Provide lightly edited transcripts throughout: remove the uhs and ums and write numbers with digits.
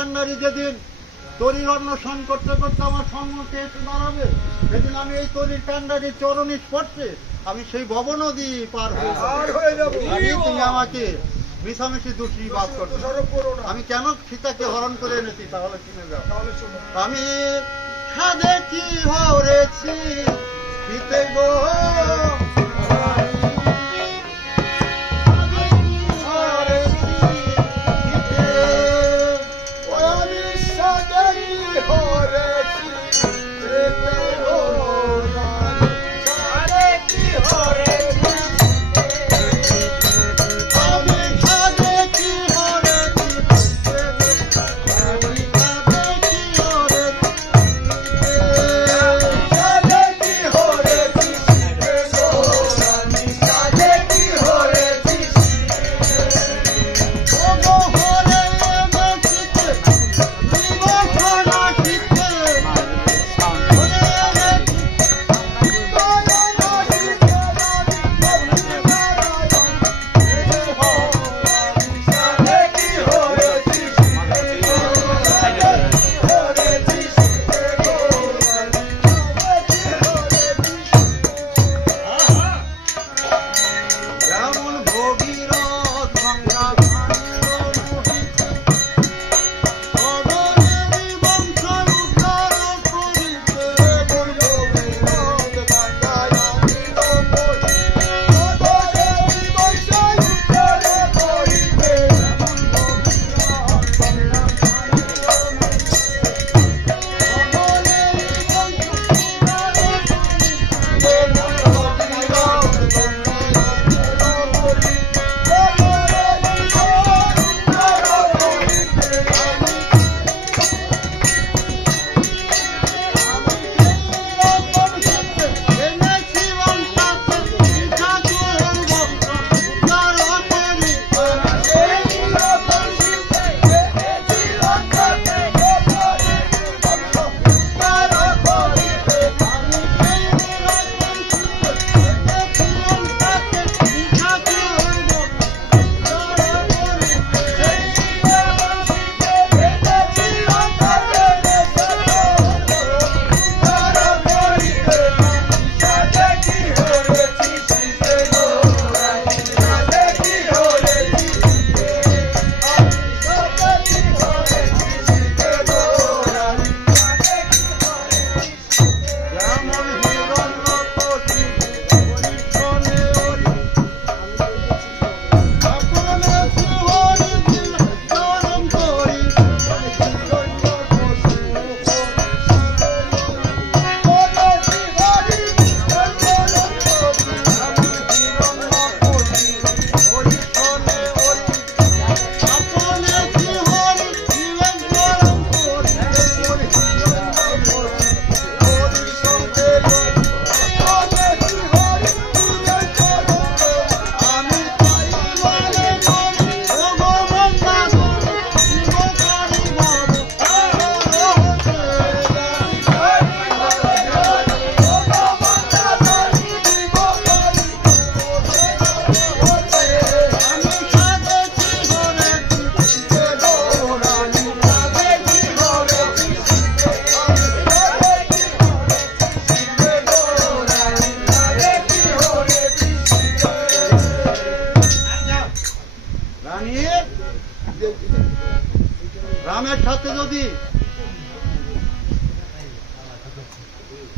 কান্ডারি যেদিন তরির অন্বেষণ করতে করতে আমার সম্মুখে এসে দাঁড়াবে, সেদিন আমি এই তরির কান্ডারির চরণে স্পর্শে আমি সেই ভব নদী পার হয়ে যাব। তুমি আমাকে মিশামিশি দোষী ভাব করছো। আমি কেন সীতাকে হরণ করে এনেছি তাহলে শুনে যাও। আমি সাধে কি হরেছি শীতে গো,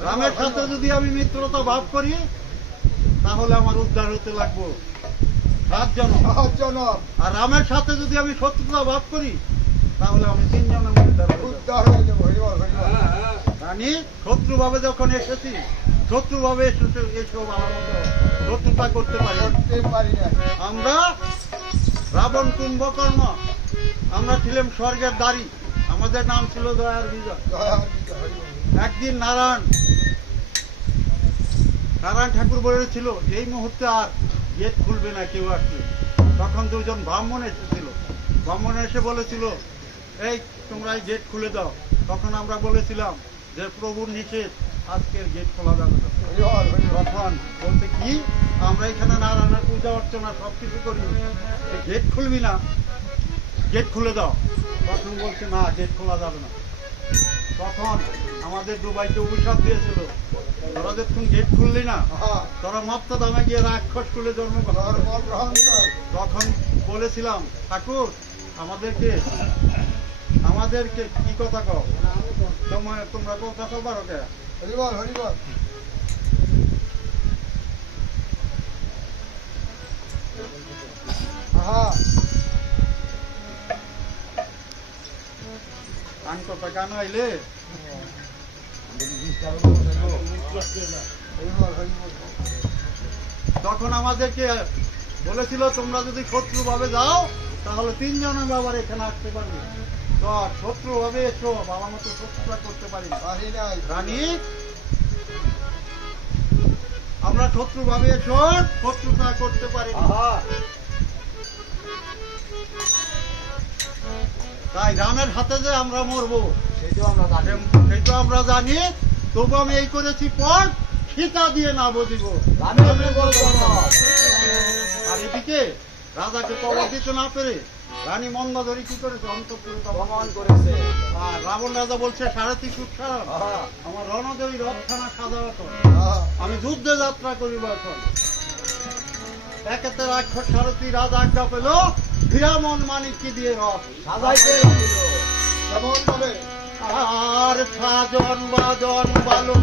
রামের সাথে যদি আমি মিত্রতা ভাব করি তাহলে আমার উদ্ধার হতে লাগবো 7 জনম, আর রামের সাথে যদি আমি শত্রুতা ভাব করি তাহলে আমি 3 জনের উদ্ধার হয়ে যাবো। রানী শত্রু ভাবে যখন এসেছি, শত্রু ভাবে এসব আমার মতো শত্রুতা করতে পারি না। আমরা রাবণ কুম্ভকর্ণ, আমরা ছিলাম স্বর্গের দ্বারী, আমাদের নাম ছিল দয়ার বিজয়। একদিন নারায়ণ ঠাকুর বলেছিল এই মুহূর্তে আর গেট খুলবে না কেউ আসলে। তখন 2 জন ব্রাহ্মণ এসেছিল, ব্রাহ্মণ এসে বলেছিল এই তোমরা এই গেট খুলে দাও। তখন আমরা বলেছিলাম যে প্রভুর নিষেধ, আজকের গেট খোলা যাবে না। তখন বলতে কি আমরা এখানে নারায়ণের পূজা অর্চনা সবকিছু করি, গেট খুলবি না? গেট খুলে দাও। তখন বলছে না, গেট খোলা যাবে না। তখন আমাদের দুবাইকে অভিশাপ দিয়েছিল, তোরা যখন গেট খুললি না, তোরা মত্তা দামে গিয়ে রাক্ষস কুলে জন্মগ্রহণ কর। তখন বলেছিলাম, ঠাকুর আমাদেরকে কি কথা কও, তোমরা কথা কবার ওকে হরিবল হরিবল। গান আইলে তখন আমাদেরকে বলেছিল, তোমরা যদি শত্রু ভাবে যাও তাহলে 3 জন আবার এখানে আসতে পারবে। তো শত্রু ভাবে এসো, বাবা মতো শত্রুতা করতে পারি রানী, আমরা শত্রু ভাবে এসো, শত্রুতা করতে পারি। তাই রামের হাতে যে আমরা মরবো সেটা আমরা জানি। তবু আমি এই করেছি পর সীতা দিয়ে না বুঝিব। আর এদিকে রাজাকে কবর দিতে না পেরে রানী মন্দাধরী কি করেছে, অন্তঃপুরে অপমান করেছে। আর রাবণ রাজা বলছে 3.5 উৎসাহ আমার রণদেবী রথখানা সাজাত, আমি যুদ্ধে যাত্রা করিব। এখন একেতে রাক্ষস সারথী রাজা আজ্ঞা পেল, হীরামন মানিককে দিয়ে রথ সাজাইতে কেমন ভাবে। আর সাজন বাজন বালন